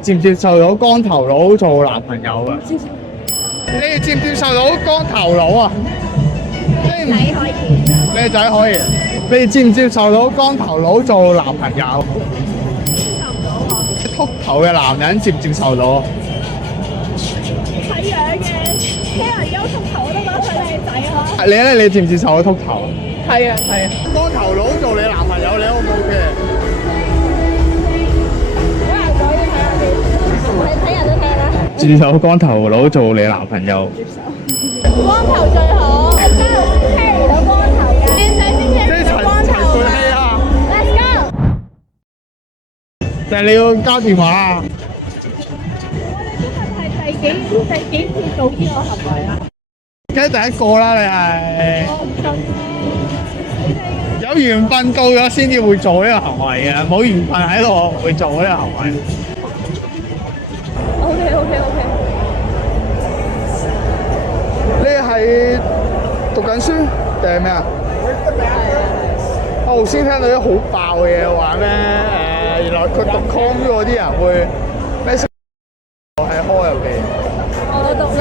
接唔接受到光頭佬做男朋友啊？你哋接唔接受到光頭佬啊？仔可以，你仔可以，你哋接唔接受到光頭佬做男朋友？接受唔到喎。禿頭嘅男人接唔接受到？睇樣嘅，聽人優禿頭我都覺得佢靚仔啊！你咧，你接唔接受到禿頭？係啊係啊，光頭佬做你男朋友，你 O 唔 O K？好難講，要睇下先。你睇人都睇啦。接受光頭佬做你男朋友？光頭最好，真係 carry 到光頭嘅，靚仔先 carry 到光頭啊！Let's go！定係你要交電話啊？我哋今日係第幾次做呢個行為啊？梗係第一個啦，你係我唔信。有緣分到咗先至會做呢個行為嘅，冇緣分喺度會做呢個行為。OK。你係讀緊書定係咩啊？我頭先聽到啲好爆嘅嘢話咩？原來佢讀 com 嗰啲人會咩喺 hall 入邊。我讀靈